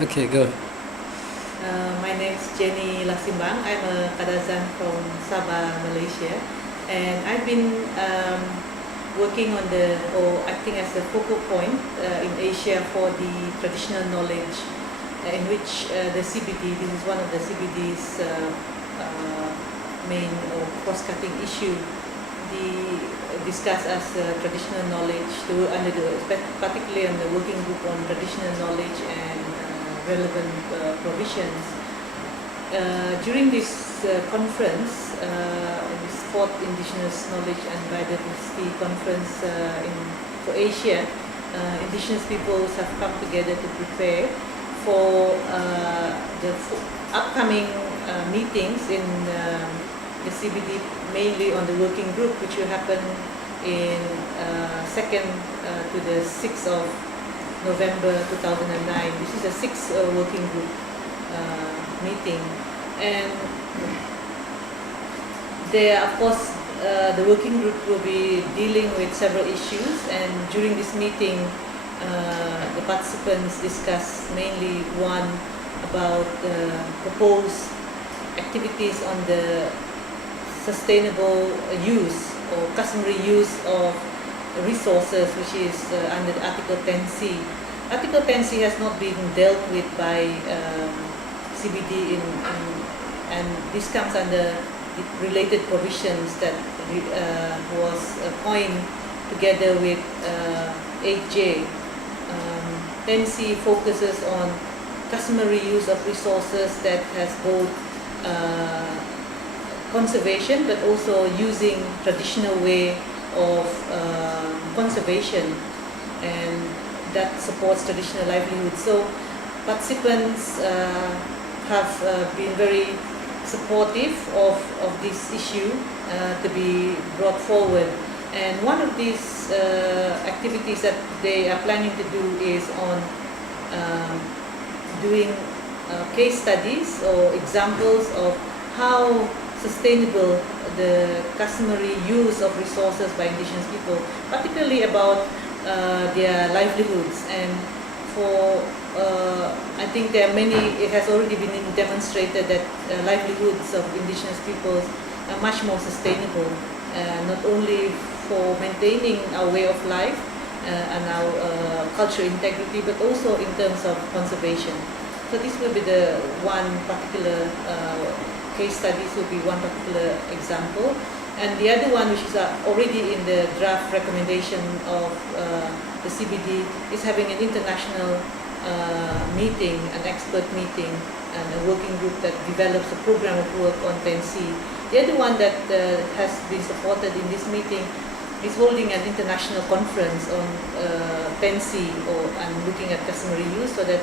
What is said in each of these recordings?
Okay, go. My name is Jannie Lasimbang. I'm a Kadazan from Sabah, Malaysia, and I've been working on or acting as the focal point in Asia for the traditional knowledge, in which the CBD, this is one of the CBD's main or cross-cutting issue, discussed as traditional knowledge, particularly on the working group on traditional knowledge and relevant provisions. During this conference, this fourth Indigenous Knowledge and Biodiversity Conference for Asia, Indigenous peoples have come together to prepare for the upcoming meetings in the CBD, mainly on the working group, which will happen in 2nd to the 6th of November 2009. This is a sixth working group meeting, and there, of course, the working group will be dealing with several issues. And during this meeting, the participants discuss mainly one about proposed activities on the sustainable use or customary use of resources, which is under Article 10C. Article 10C has not been dealt with by CBD and this comes under the related provisions that was coined together with 8J. 10C focuses on customary use of resources that has both conservation but also using traditional way of conservation, and that supports traditional livelihood. So participants have been very supportive of this issue to be brought forward, and one of these activities that they are planning to do is on doing case studies or examples of how sustainable the customary use of resources by Indigenous people, particularly about their livelihoods. And for I think there are many, it has already been demonstrated that livelihoods of Indigenous peoples are much more sustainable, not only for maintaining our way of life and our cultural integrity, but also in terms of conservation. So this will be the one particular case studies will be one particular example, and the other one, which is already in the draft recommendation of the CBD, is having an international meeting, an expert meeting, and a working group that develops a program of work on 10C. The other one that has been supported in this meeting is holding an international conference on 10C and looking at customary use, so that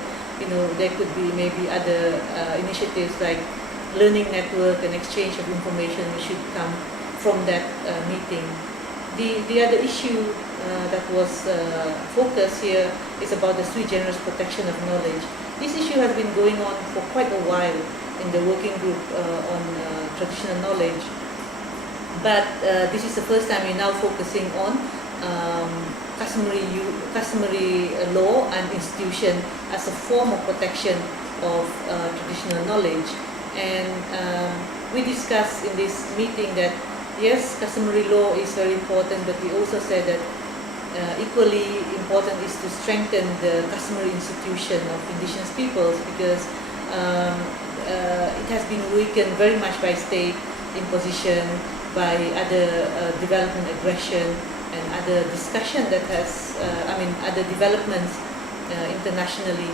there could be maybe other initiatives like learning network and exchange of information which should come from that meeting. The other issue that was focused here is about the sui generis protection of knowledge. This issue has been going on for quite a while in the working group on traditional knowledge, but this is the first time we're now focusing on customary law and institution as a form of protection of traditional knowledge. And we discussed in this meeting that yes, customary law is very important, but we also said that equally important is to strengthen the customary institution of Indigenous peoples, because it has been weakened very much by state imposition, by other development aggression and other discussion that has, other developments internationally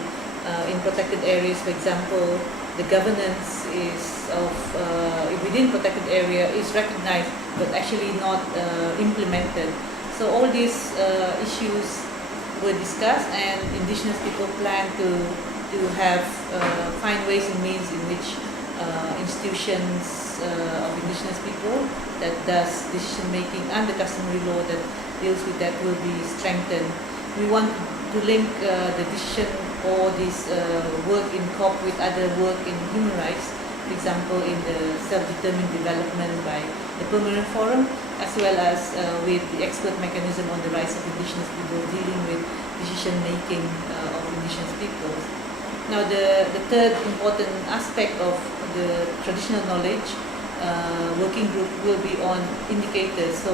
in protected areas. For example, the governance is within protected area is recognized but actually not implemented. So all these issues were discussed, and Indigenous people plan to find ways and means in which institutions of Indigenous people that does decision making and the customary law that deals with that will be strengthened. We want to link the decision or this work in COP with other work in human rights, for example in the self-determined development by the Permanent Forum, as well as with the expert mechanism on the rights of Indigenous people dealing with decision making of Indigenous peoples. Now, the third important aspect of the traditional knowledge working group will be on indicators. So,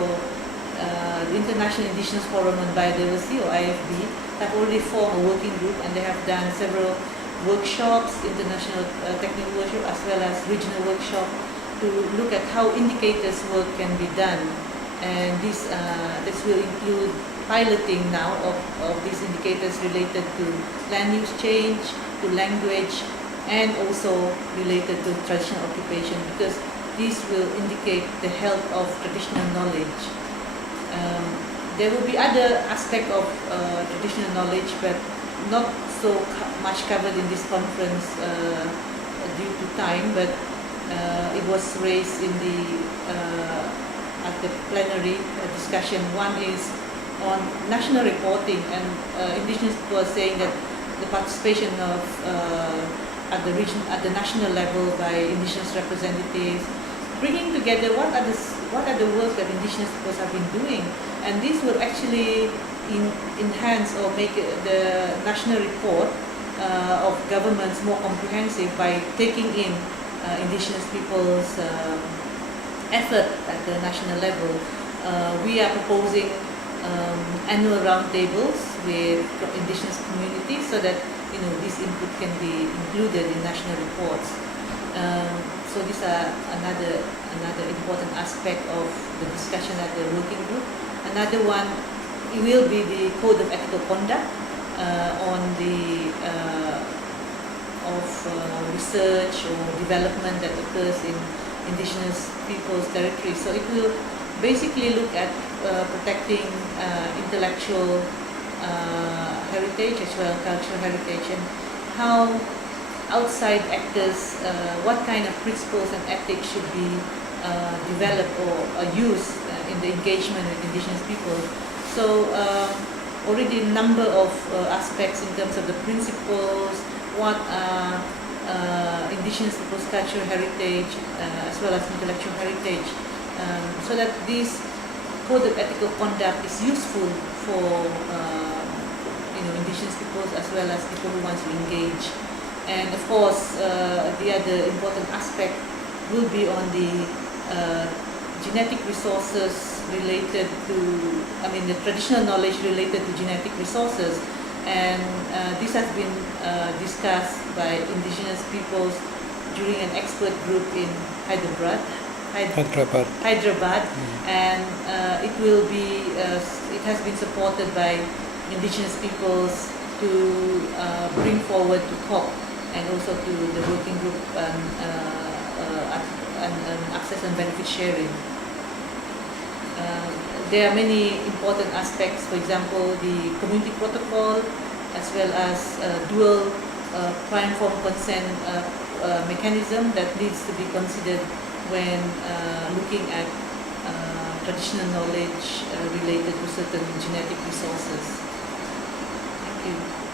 the International Indigenous Forum on Biodiversity, or IFB, have already formed a working group, and they have done several workshops, international technical workshop, as well as regional workshop, to look at how indicators work can be done. And this will include piloting now of these indicators related to land use change, to language, and also related to traditional occupation, because these will indicate the health of traditional knowledge. There will be other aspects of traditional knowledge, but not so much covered in this conference due to time, but it was raised in at the plenary discussion. One is on national reporting, and Indigenous people are saying that the participation of at the national level by Indigenous representatives, bringing together what are the work that Indigenous peoples have been doing, and this will actually enhance or make the national report of governments more comprehensive by taking in Indigenous people's effort at the national level. We are proposing annual roundtables with Indigenous communities so that this input can be included in national reports. So these are another important aspect of the discussion at the working group. Another one, it will be the code of ethical conduct on the research or development that occurs in Indigenous people's territory. So it will basically look at protecting intellectual heritage as well as cultural heritage, and how outside actors, what kind of principles and ethics should be developed or used in the engagement with Indigenous people. So already a number of aspects in terms of the principles, what are Indigenous people's cultural heritage as well as intellectual heritage, so that this code of ethical conduct is useful for Indigenous peoples as well as people who want to engage. And of course, the other important aspect will be on the genetic resources related to, the traditional knowledge related to genetic resources. And this has been discussed by Indigenous peoples during an expert group in Hyderabad. And it will be, it has been supported by Indigenous peoples to bring forward to COP, and also to the working group and access and benefit sharing. There are many important aspects, for example, the community protocol, as well as dual prime form consent mechanism that needs to be considered when looking at traditional knowledge related to certain genetic resources. Thank you.